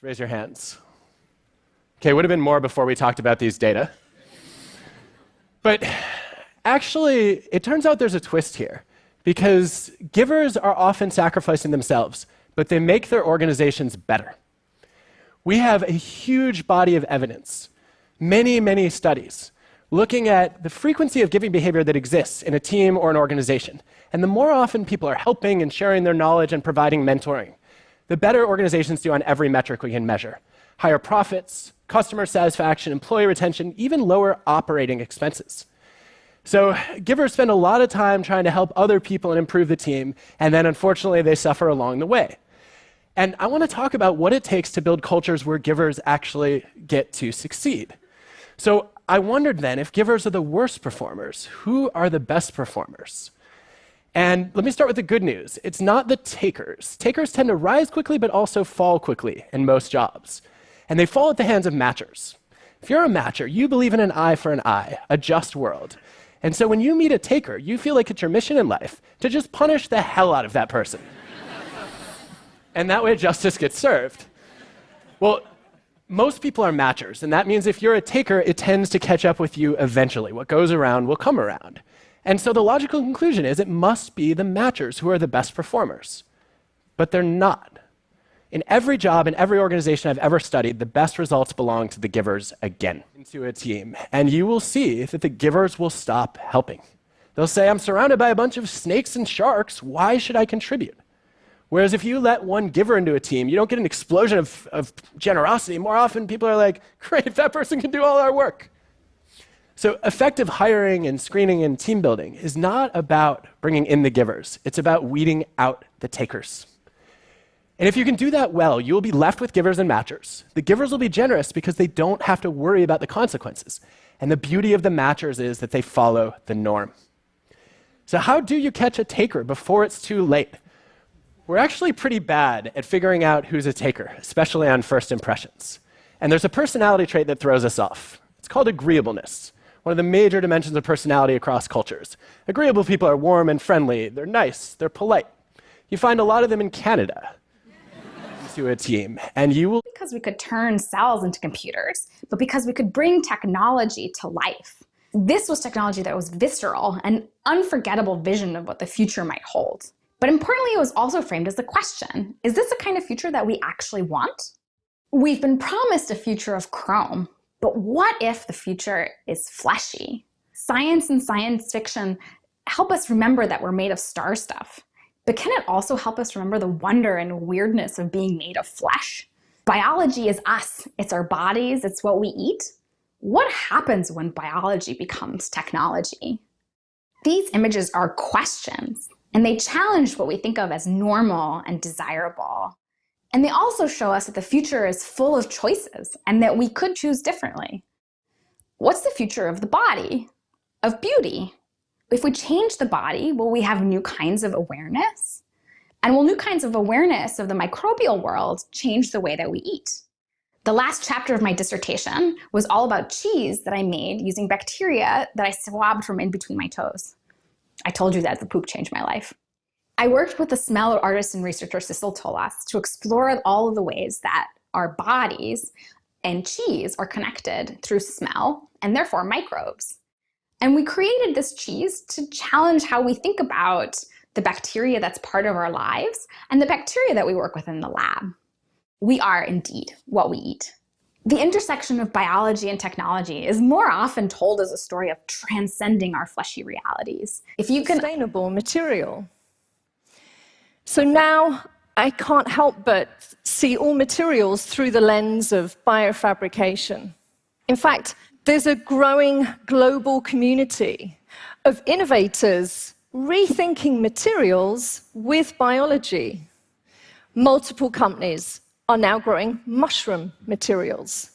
Just raise your hands. Okay, would have been more before we talked about these data. But actually, it turns out there's a twist here, because givers are often sacrificing themselves, but they make their organizations better. We have a huge body of evidence, many studies, looking at the frequency of giving behavior that exists in a team or an organization. And the more often people are helping and sharing their knowledge and providing mentoring, the better organizations do on every metric we can measure. Higher profits, customer satisfaction, employee retention, even lower operating expenses. So givers spend a lot of time trying to help other people and improve the team, and then unfortunately they suffer along the way. And I want to talk about what it takes to build cultures where givers actually get to succeed. So I wondered then, if givers are the worst performers, who are the best performers? And let me start with the good news. It's not the takers. Takers tend to rise quickly but also fall quickly in most jobs. And they fall at the hands of matchers. If you're a matcher, you believe in an eye for an eye, a just world. And so when you meet a taker, you feel like it's your mission in life to just punish the hell out of that person. And that way justice gets served. Well, most people are matchers, and that means if you're a taker, it tends to catch up with you eventually. What goes around will come around. And so the logical conclusion is it must be the matchers who are the best performers. But they're not. In every job, in every organization I've ever studied, the best results belong to the givers again, into a team. And you will see that the givers will stop helping. They'll say, I'm surrounded by a bunch of snakes and sharks, why should I contribute? Whereas if you let one giver into a team, you don't get an explosion of generosity. More often, people are like, great, that person can do all our work. So effective hiring and screening and team building is not about bringing in the givers. It's about weeding out the takers. And if you can do that well, you will be left with givers and matchers. The givers will be generous because they don't have to worry about the consequences. And the beauty of the matchers is that they follow the norm. So how do you catch a taker before it's too late? We're actually pretty bad at figuring out who's a taker, especially on first impressions. And there's a personality trait that throws us off. It's called agreeableness, one of the major dimensions of personality across cultures. Agreeable people are warm and friendly, they're nice, they're polite. You find a lot of them in Canada to a team, and you will... Because we could turn cells into computers, but because we could bring technology to life. This was technology that was visceral, an unforgettable vision of what the future might hold. But importantly, it was also framed as a question. Is this the kind of future that we actually want? We've been promised a future of Chrome, but what if the future is fleshy? Science and science fiction help us remember that we're made of star stuff. But can it also help us remember the wonder and weirdness of being made of flesh? Biology is us. It's our bodies. It's what we eat. What happens when biology becomes technology? These images are questions. And they challenge what we think of as normal and desirable. And they also show us that the future is full of choices and that we could choose differently. What's the future of the body? Of beauty? If we change the body, will we have new kinds of awareness? And will new kinds of awareness of the microbial world change the way that we eat? The last chapter of my dissertation was all about cheese that I made using bacteria that I swabbed from in between my toes. I told you that the poop changed my life. I worked with the smell artist and researcher Sissel Tolas to explore all of the ways that our bodies and cheese are connected through smell and therefore microbes. And we created this cheese to challenge how we think about the bacteria that's part of our lives and the bacteria that we work with in the lab. We are indeed what we eat. The intersection of biology and technology is more often told as a story of transcending our fleshy realities. If you can... Sustainable material. So now I can't help but see all materials through the lens of biofabrication. In fact, there's a growing global community of innovators rethinking materials with biology. Multiple companies are now growing mushroom materials.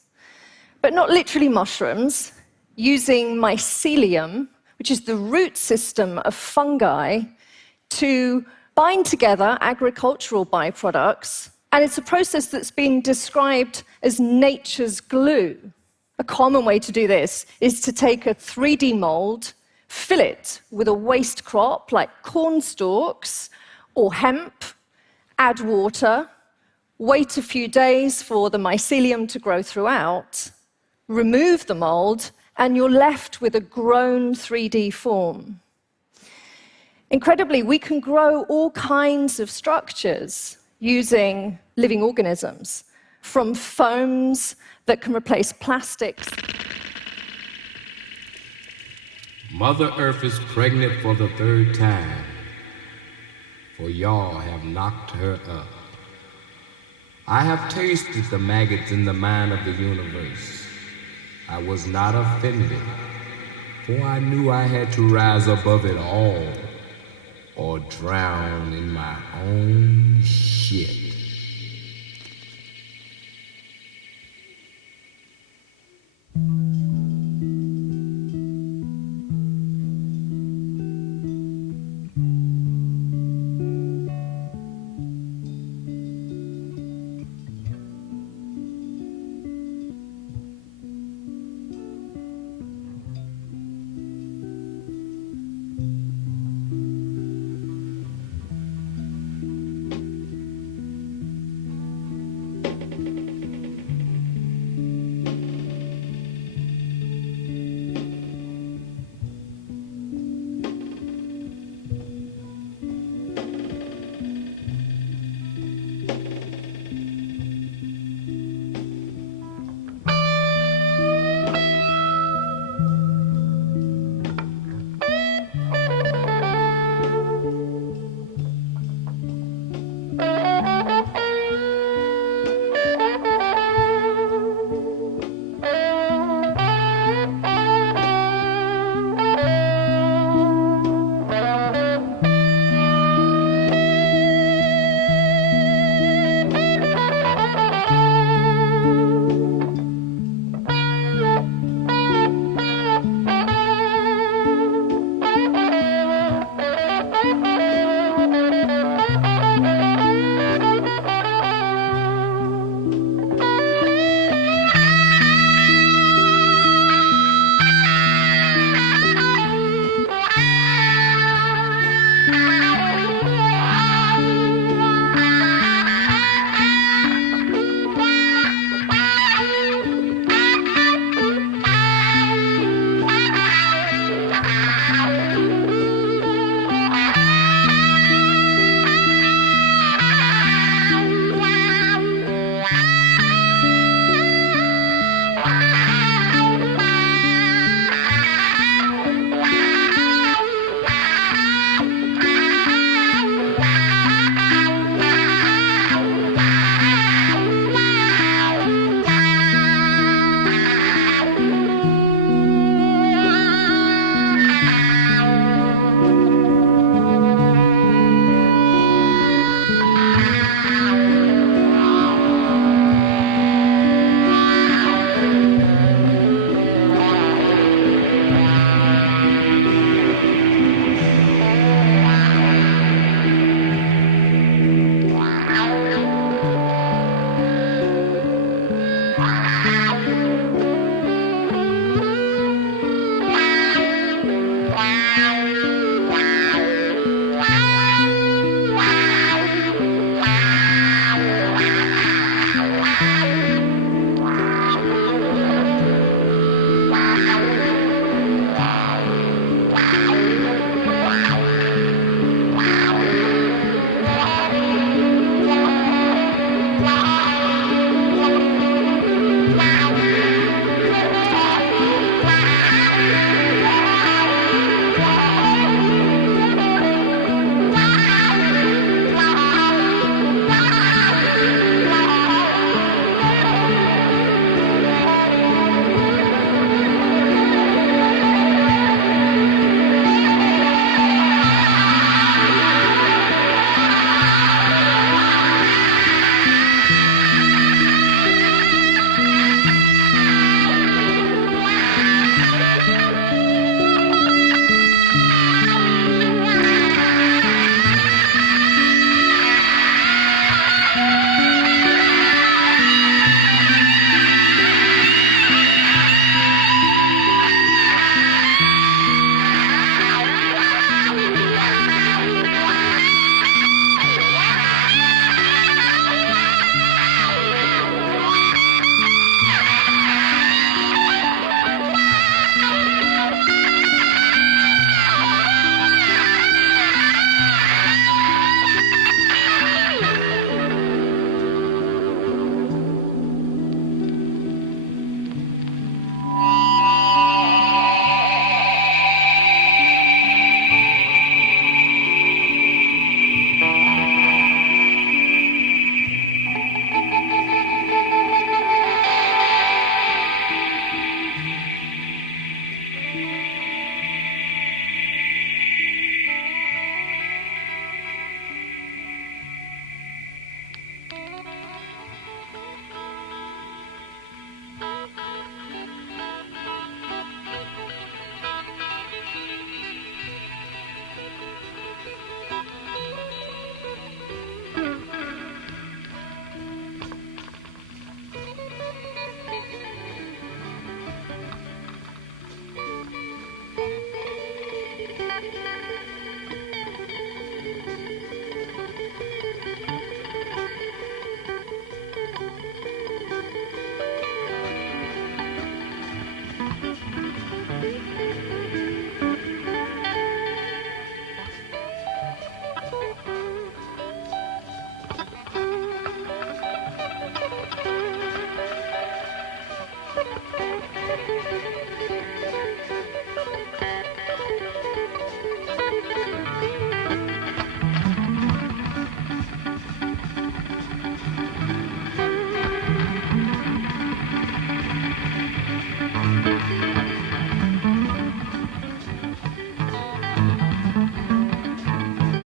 But not literally mushrooms, using mycelium, which is the root system of fungi, to bind together agricultural byproducts. And it's a process that's been described as nature's glue. A common way to do this is to take a 3D mold, fill it with a waste crop like corn stalks or hemp, add water, wait a few days for the mycelium to grow throughout, remove the mold, and you're left with a grown 3D form. Incredibly, we can grow all kinds of structures using living organisms, from foams that can replace plastics. Mother Earth is pregnant for the third time, for y'all have knocked her up. I have tasted the maggots in the mind of the universe. I was not offended, for I knew I had to rise above it all, or drown in my own shit.